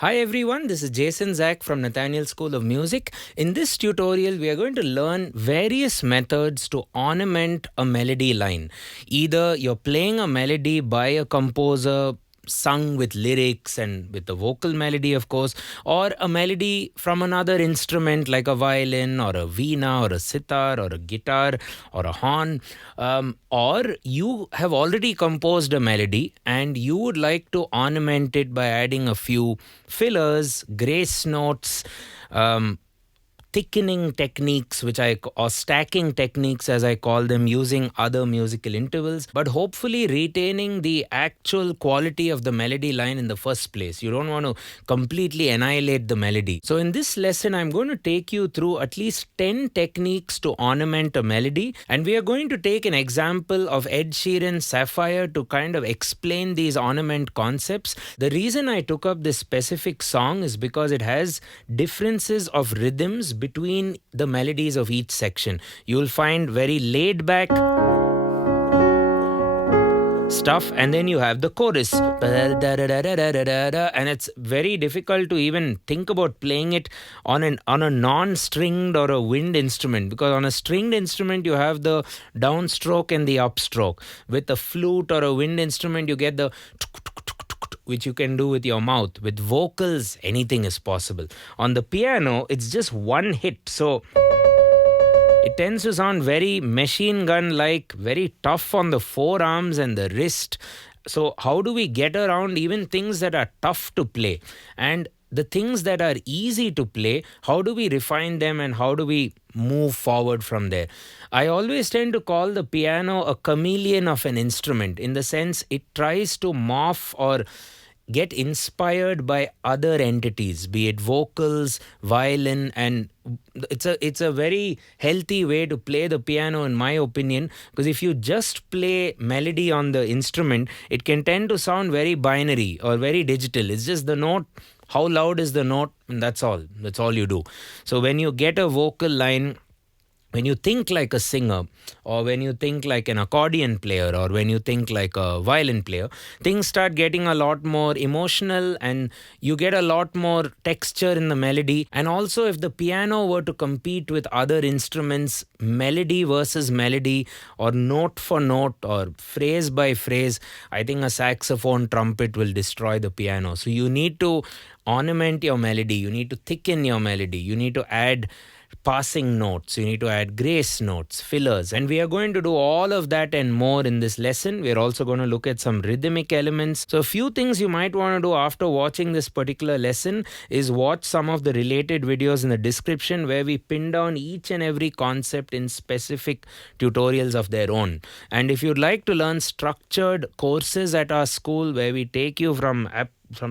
Hi everyone, this is Jason Zach from Nathaniel School of Music. In this tutorial, we are going to learn various methods to ornament a melody line. Either you're playing a melody by a composer, sung with lyrics and with the vocal melody, of course, or a melody from another instrument like a violin or a veena or a sitar or a guitar or a horn, or you have already composed a melody and you would like to ornament it by adding a few fillers, grace notes, um, thickening techniques, or stacking techniques as I call them, using other musical intervals, but hopefully retaining the actual quality of the melody line in the first place. You don't want to completely annihilate the melody. So in this lesson, I'm going to take you through at least 10 techniques to ornament a melody, and we are going to take an example of Ed Sheeran Sapphire to kind of explain these ornament concepts. The reason I took up this specific song is because it has differences of rhythms between the melodies of each section. You'll find very laid back stuff, and then you have the chorus, and it's very difficult to even think about playing it on a non-stringed or a wind instrument, because on a stringed instrument you have the downstroke and the upstroke. With a flute or a wind instrument you get the which you can do with your mouth. With vocals, anything is possible. On the piano, it's just one hit, so it tends to sound very machine gun-like, very tough on the forearms and the wrist. So how do we get around even things that are tough to play? And the things that are easy to play, how do we refine them and how do we move forward from there? I always tend to call the piano a chameleon of an instrument, in the sense it tries to morph or get inspired by other entities, be it vocals, violin, and it's a very healthy way to play the piano, in my opinion, because if you just play melody on the instrument, it can tend to sound very binary or very digital. It's just the note, how loud is the note, and that's all you do. So when you get a vocal line, when you think like a singer, or when you think like an accordion player, or when you think like a violin player, things start getting a lot more emotional and you get a lot more texture in the melody. And also, if the piano were to compete with other instruments, melody versus melody, or note for note, or phrase by phrase, I think a saxophone, trumpet will destroy the piano. So you need to ornament your melody, you need to thicken your melody, you need to add passing notes, you need to add grace notes, fillers, and we are going to do all of that and more in this lesson. We're also going to look at some rhythmic elements. So a few things you might want to do after watching this particular lesson is watch some of the related videos in the description, where we pin down each and every concept in specific tutorials of their own. And if you'd like to learn structured courses at our school, where we take you from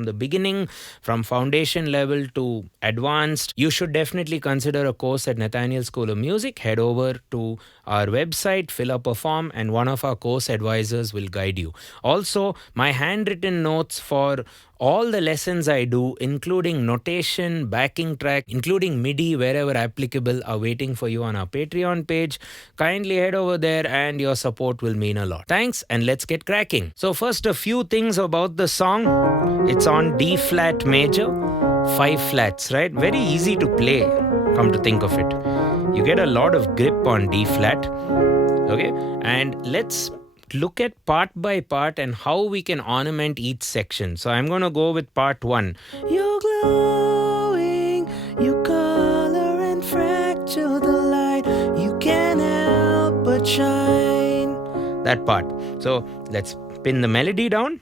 the beginning, from foundation level to advanced, you should definitely consider a course at Nathaniel School of Music. Head over to our website, fill up a form, and one of our course advisors will guide you. Also, my handwritten notes for all the lessons I do, including notation, backing track, including MIDI wherever applicable, are waiting for you on our Patreon page. Kindly head over there and your support will mean a lot. Thanks, and let's get cracking. So first, a few things about the song. It's on D flat major, 5 flats, right? Very easy to play, come to think of it. You get a lot of grip on D flat. Okay, and let's look at part by part and how we can ornament each section. So I'm going to go with part 1. You're glowing, you color and fracture the light, you can't help but shine. That part. So let's pin the melody down.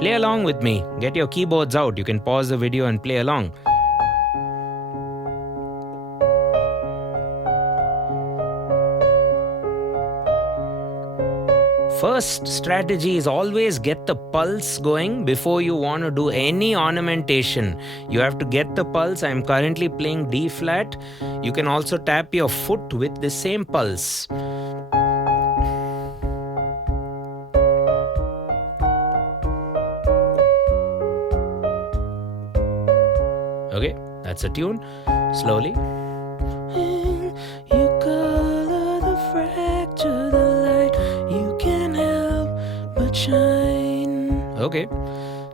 Play along with me. Get your keyboards out. You can pause the video and play along. First strategy is always get the pulse going before you want to do any ornamentation. You have to get the pulse. I'm currently playing D flat. You can also tap your foot with the same pulse. Okay, that's a tune. Slowly. You color the fracture Okay.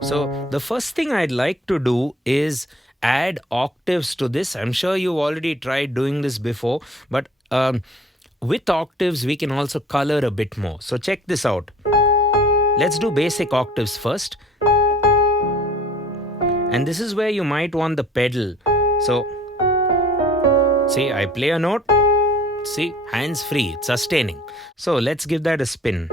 So the first thing I'd like to do is add octaves to this. I'm sure you've already tried doing this before, but with octaves, we can also color a bit more. So check this out. Let's do basic octaves first. And this is where you might want the pedal. So, see, I play a note. See, hands free, it's sustaining. So let's give that a spin.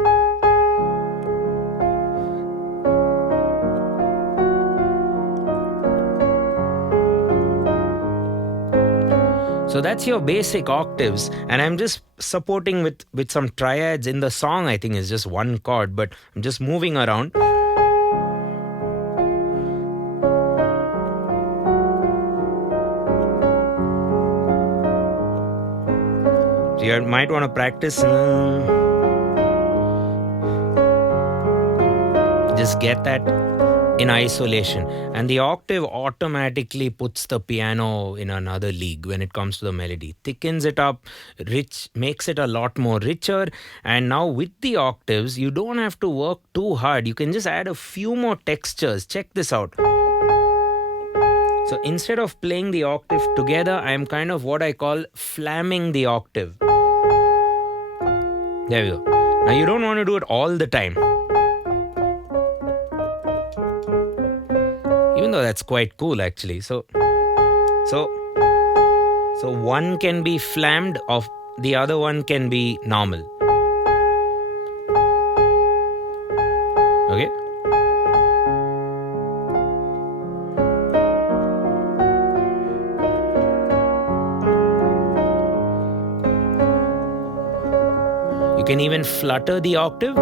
So that's your basic octaves, and I'm just supporting with some triads in the song. I think is just one chord, but I'm just moving around. So you might want to practice. Just get that in isolation, and the octave automatically puts the piano in another league when it comes to the melody, thickens it up, makes it a lot more richer. And now with the octaves, you don't have to work too hard. You can just add a few more textures. Check this out. So instead of playing the octave together, I'm kind of what I call flamming the octave. There we go. Now you don't want to do it all the time, even though that's quite cool actually. So one can be flammed, of the other one can be normal. Okay. You can even flutter the octave.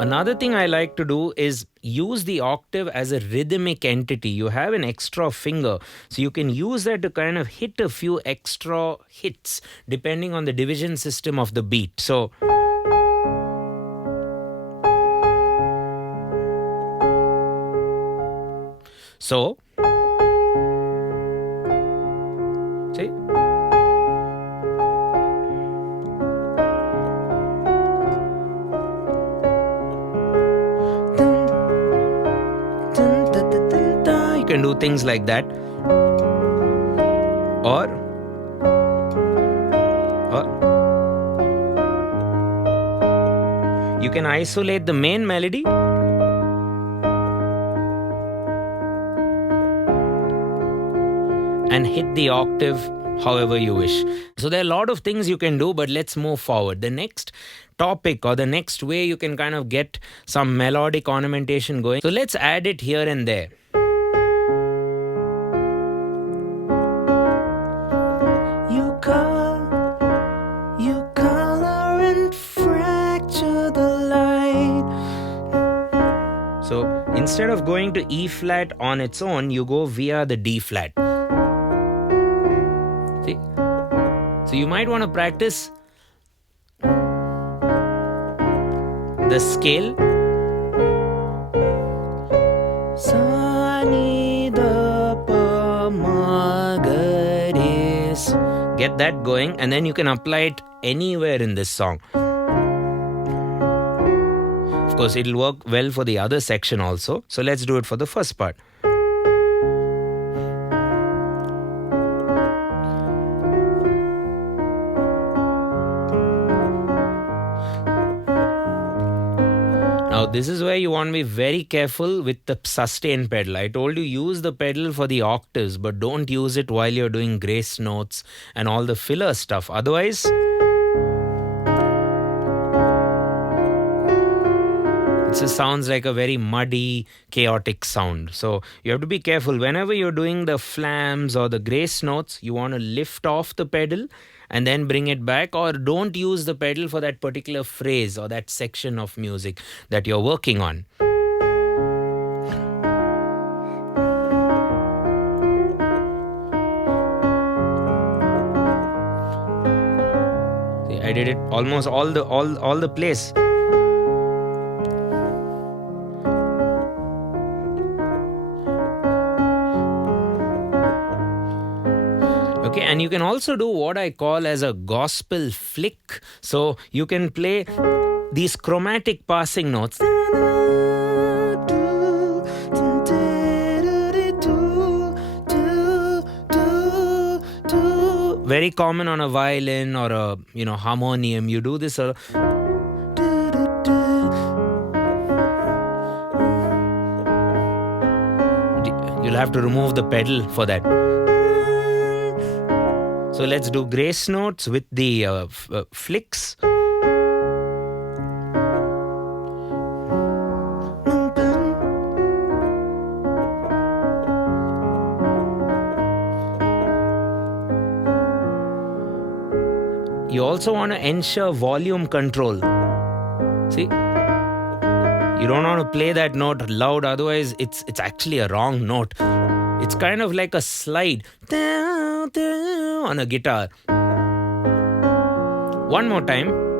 Another thing I like to do is use the octave as a rhythmic entity. You have an extra finger, so you can use that to kind of hit a few extra hits depending on the division system of the beat. So see? You can do things like that, or you can isolate the main melody and hit the octave however you wish. So there are a lot of things you can do, but let's move forward. The next topic, or the next way you can kind of get some melodic ornamentation going. So let's add it here and there. You color and fracture the light. So instead of going to E flat on its own, you go via the D flat. See? So you might want to practice the scale. Get that going, and then you can apply it anywhere in this song. Of course, it'll work well for the other section also. So let's do it for the first part. Now this is where you want to be very careful with the sustain pedal. I told you use the pedal for the octaves, but don't use it while you're doing grace notes and all the filler stuff. Otherwise, it just sounds like a very muddy, chaotic sound. So you have to be careful. Whenever you're doing the flams or the grace notes, you want to lift off the pedal and then bring it back, or don't use the pedal for that particular phrase or that section of music that you're working on. See, I did it almost all the place. Okay, and you can also do what I call as a gospel flick. So you can play these chromatic passing notes. Very common on a violin or a harmonium. You do this. You'll have to remove the pedal for that. So let's do grace notes with the flicks. You also want to ensure volume control. See? You don't want to play that note loud, otherwise it's actually a wrong note. It's kind of like a slide on a guitar. One more time.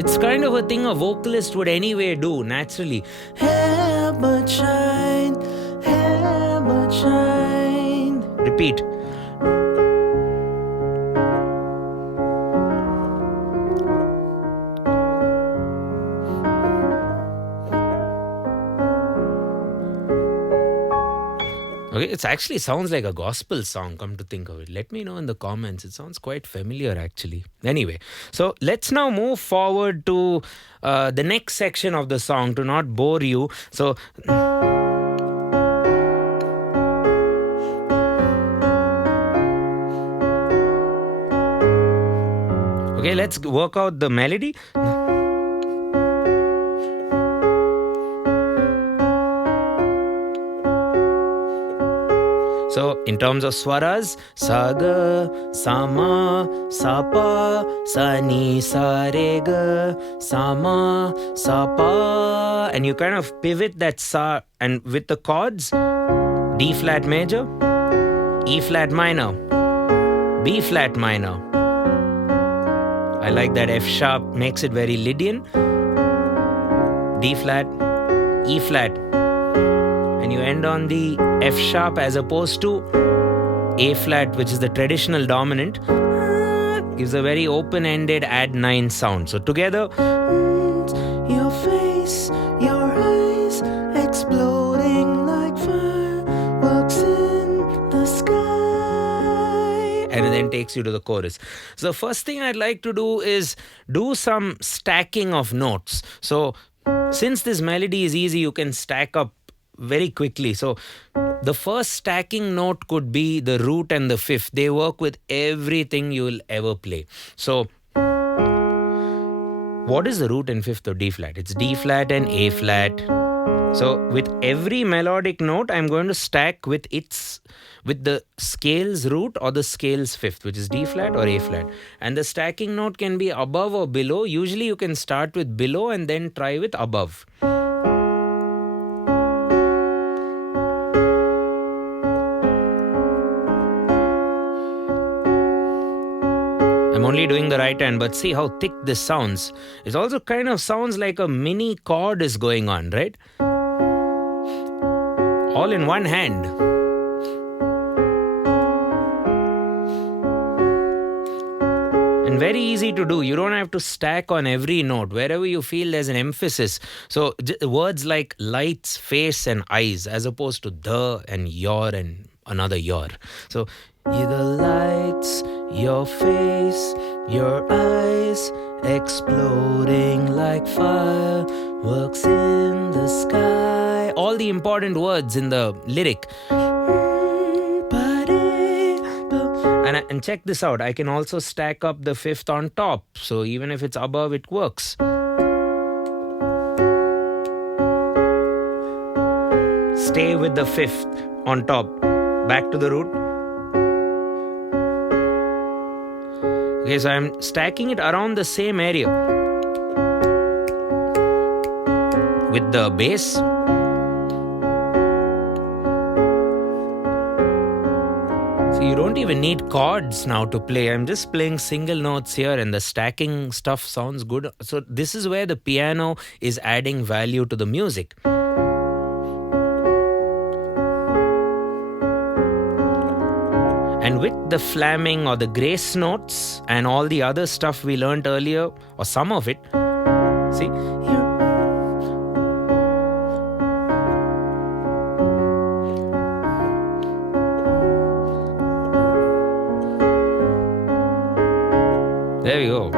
It's kind of a thing a vocalist would anyway do naturally. Have but shine, have but shine. Repeat. Okay, it actually sounds like a gospel song, come to think of it. Let me know in the comments. It sounds quite familiar, actually. Anyway, so let's now move forward to the next section of the song to not bore you. So, okay, let's work out the melody. So, in terms of swaras, sa ga, sa ma, sa pa, sa ni, sa re ga, sa ma, sa pa, and you kind of pivot that sa, and with the chords, D flat major, E flat minor, B flat minor. I like that F sharp, makes it very Lydian. D flat, E flat. And you end on the F sharp as opposed to A flat, which is the traditional dominant. Gives a very open-ended add 9 sound. So together, your face, your eyes, exploding like fireworks in the sky. And it then takes you to the chorus. So the first thing I'd like to do is do some stacking of notes. So since this melody is easy, you can stack up very quickly. So the first stacking note could be the root and the fifth. They work with everything you will ever play. So what is the root and fifth of D flat? It's D flat and A flat. So with every melodic note, I'm going to stack with the scale's root or the scale's fifth, which is D flat or A flat. And the stacking note can be above or below. Usually you can start with below and then try with above. I'm only doing the right hand, but see how thick this sounds. It also kind of sounds like a mini chord is going on, right? All in one hand. And very easy to do. You don't have to stack on every note. Wherever you feel there's an emphasis. So words like lights, face and eyes as opposed to the and your and another your. So the lights, your face, your eyes, exploding like fireworks in the sky. All the important words in the lyric. And check this out. I can also stack up the fifth on top. So even if it's above, it works. Stay with the fifth on top. Back to the root. Okay, so I'm stacking it around the same area with the bass. So you don't even need chords now to play. I'm just playing single notes here and the stacking stuff sounds good. So this is where the piano is adding value to the music. And with the flamming or the grace notes and all the other stuff we learned earlier, or some of it, see, here. There we go.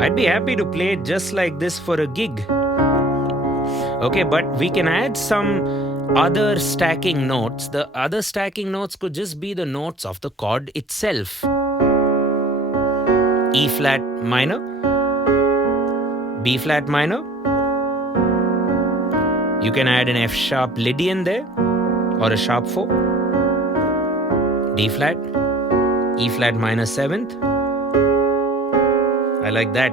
I'd be happy to play it just like this for a gig. Okay, but we can add some other stacking notes. The other stacking notes could just be the notes of the chord itself. E flat minor, B flat minor. You can add an F sharp Lydian there, or a sharp 4. D flat, E flat minor 7th. I like that.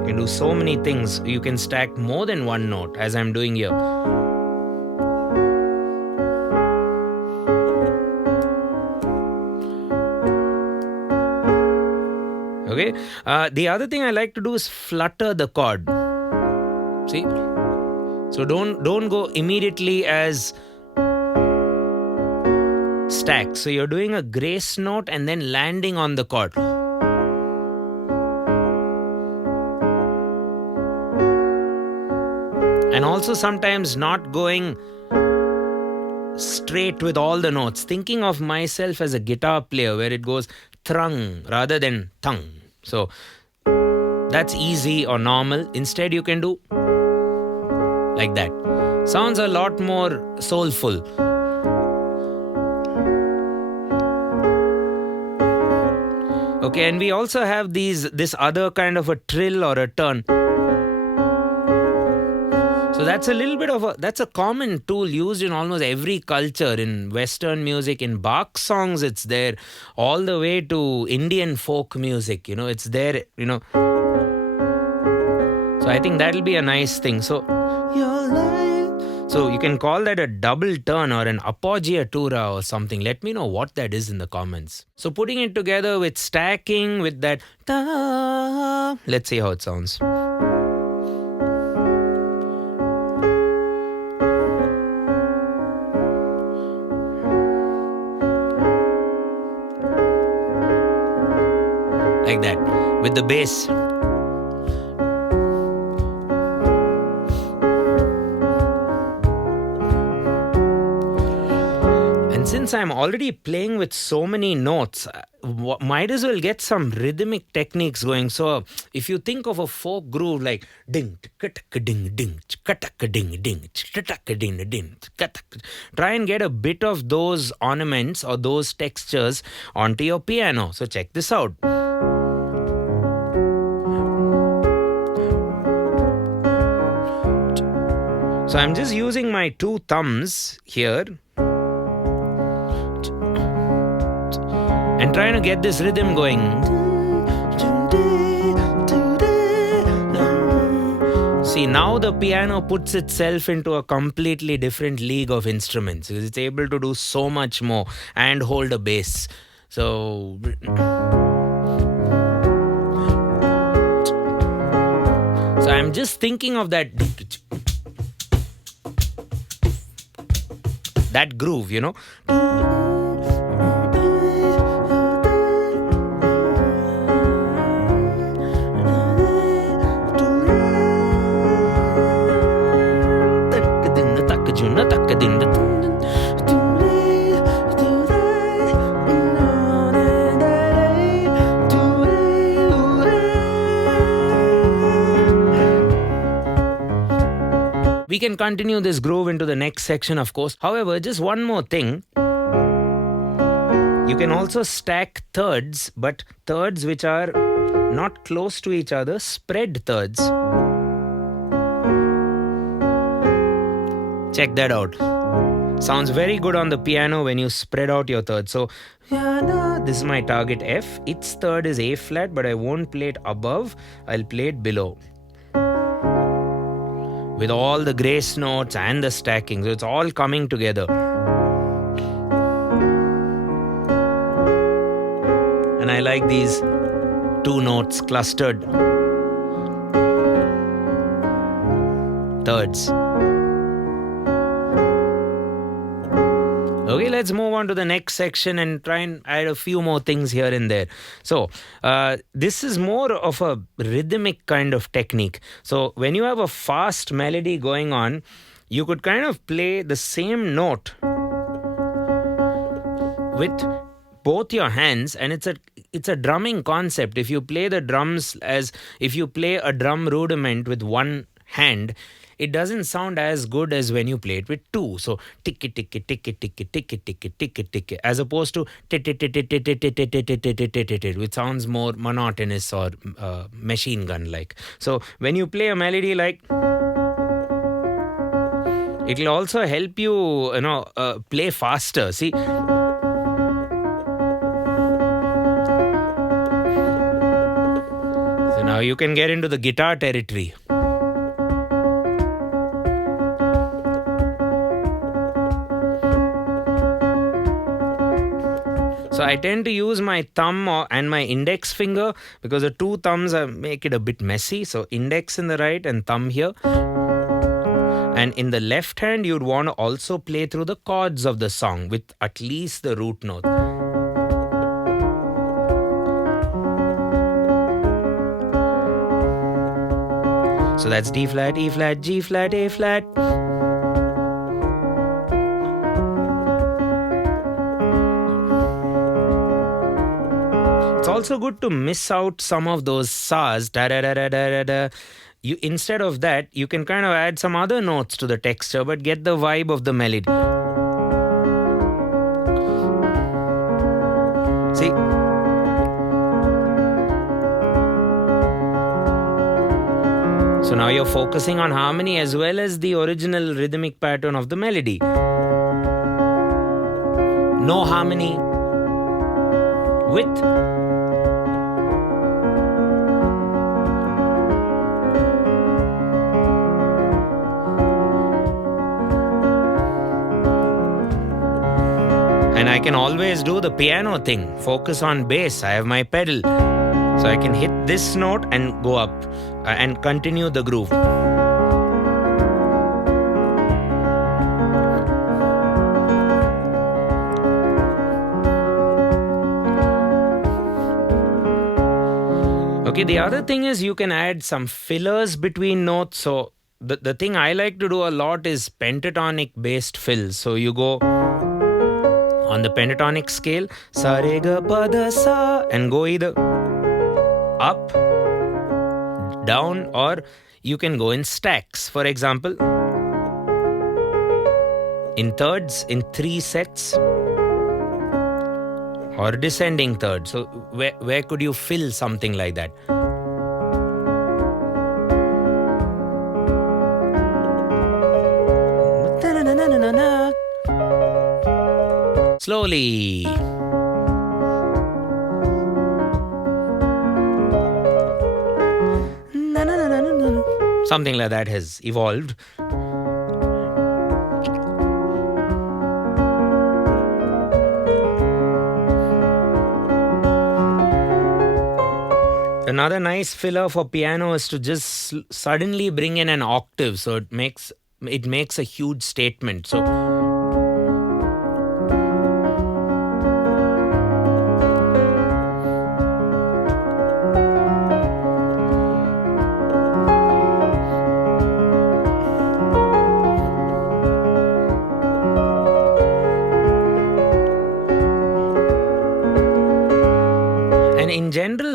You can do so many things. You can stack more than one note, as I'm doing here. Okay. The other thing I like to do is flutter the chord. See? So don't go immediately as stack. So you're doing a grace note and then landing on the chord. And also sometimes not going straight with all the notes. Thinking of myself as a guitar player where it goes thrung rather than thung. So that's easy or normal. Instead you can do like that. Sounds a lot more soulful. Okay, and we also have this other kind of a trill or a turn. So that's a little bit of that's a common tool used in almost every culture. In Western music, in Bach songs, it's there. All the way to Indian folk music, it's there, So I think that'll be a nice thing. So you can call that a double turn or an appoggiatura or something. Let me know what that is in the comments. So putting it together with stacking, with that ta, let's see how it sounds. Like that, with the bass. And since I'm already playing with so many notes, might as well get some rhythmic techniques going. So if you think of a folk groove like ding, ding, ding, ding, ding, ding, ding, try and get a bit of those ornaments or those textures onto your piano. So check this out. So I'm just using my two thumbs here and trying to get this rhythm going. See, now the piano puts itself into a completely different league of instruments because it's able to do so much more and hold a bass. So I'm just thinking of that groove, We can continue this groove into the next section, of course. However, just one more thing. You can also stack thirds, but thirds which are not close to each other, spread thirds. Check that out. Sounds very good on the piano when you spread out your thirds. So, this is my target F. Its third is A flat, but I won't play it above. I'll play it below. with all the grace notes and the stacking. So it's all coming together. And I like these two notes clustered thirds. Okay, let's move on to the next section and try and add a few more things here and there. So, this is more of a rhythmic kind of technique. So, when you have a fast melody going on, you could kind of play the same note with both your hands, and it's a drumming concept. If you play the drums if you play a drum rudiment with one hand, it doesn't sound as good as when you play it with two. So ticky ticky ticky ticky ticky ticky ticky ticky, as opposed to which sounds more monotonous or machine gun like. So when you play a melody like, it will also help you play faster. See, so now you can get into the guitar territory. So I tend to use my thumb and my index finger, because the two thumbs make it a bit messy. So index in the right and thumb here. And in the left hand, you'd want to also play through the chords of the song with at least the root note. So that's D flat, E flat, G flat, A flat. It's also good to miss out some of those sas. Instead of that, you can kind of add some other notes to the texture, but get the vibe of the melody. See? So now you're focusing on harmony as well as the original rhythmic pattern of the melody. No harmony with and I can always do the piano thing. Focus on bass. I have my pedal. So I can hit this note and go up and continue the groove. Okay, the other thing is you can add some fillers between notes. So the thing I like to do a lot is pentatonic based fills. So you go on the pentatonic scale, sa re ga pa da sa, and go either up, down, or you can go in stacks. For example, in thirds, in 3 sets, or descending third. So where could you fill something like that? Slowly. Something like that has evolved. Another nice filler for piano is to just suddenly bring in an octave, so it makes a huge statement. So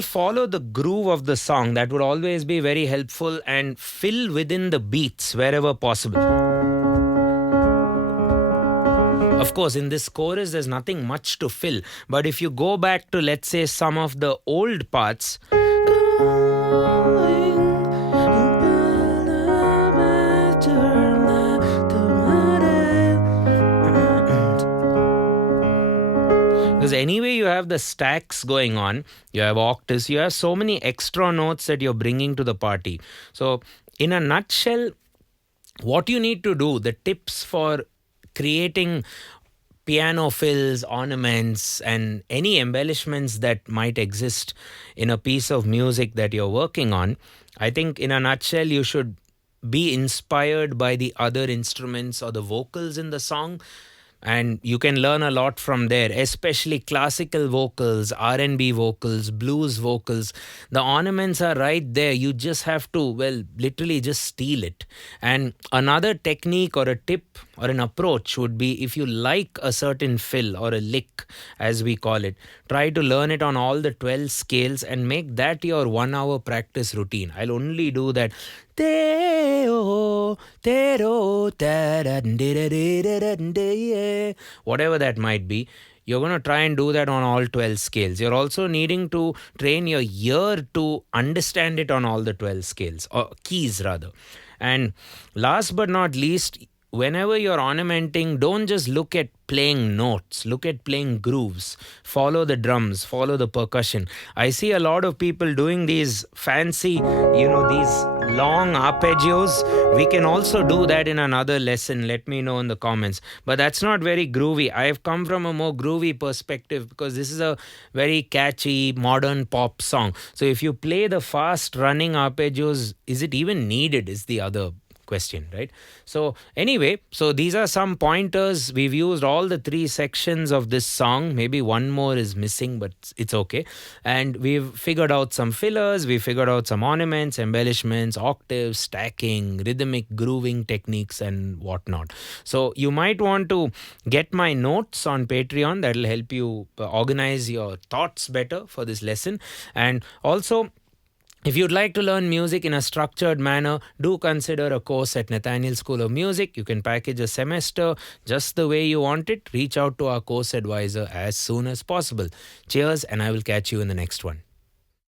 follow the groove of the song. That would always be very helpful, and fill within the beats wherever possible. Of course, in this chorus, there's nothing much to fill. But if you go back to, let's say, some of the old parts, because anyway you have the stacks going on, you have octaves, you have so many extra notes that you're bringing to the party. So in a nutshell, what you need to do, the tips for creating piano fills, ornaments, and any embellishments that might exist in a piece of music that you're working on. I think, in a nutshell, you should be inspired by the other instruments or the vocals in the song, and you can learn a lot from there, especially classical vocals, R&B vocals, blues vocals. The ornaments are right there. You just have to, well, literally just steal it. And another technique or a tip or an approach would be, if you like a certain fill or a lick, as we call it, try to learn it on all the 12 scales and make that your 1 hour practice routine. I'll only do that. Whatever that might be, you're going to try and do that on all 12 scales. You're also needing to train your ear to understand it on all the 12 scales, or keys rather. And last but not least, whenever you're ornamenting, don't just look at playing notes, look at playing grooves. Follow the drums, follow the percussion. I see a lot of people doing these fancy, these long arpeggios. We can also do that in another lesson. Let me know in the comments. But that's not very groovy. I've come from a more groovy perspective because this is a very catchy modern pop song. So if you play the fast running arpeggios, is it even needed, is the other question, right? So anyway, so these are some pointers. We've used all the 3 sections of this song. Maybe one more is missing, but it's okay. And we've figured out some fillers, we figured out some ornaments, embellishments, octaves, stacking, rhythmic grooving techniques, and whatnot. So you might want to get my notes on Patreon. That'll help you organize your thoughts better for this lesson. And also, if you'd like to learn music in a structured manner, do consider a course at Nathaniel School of Music. You can package a semester just the way you want it. Reach out to our course advisor as soon as possible. Cheers, and I will catch you in the next one.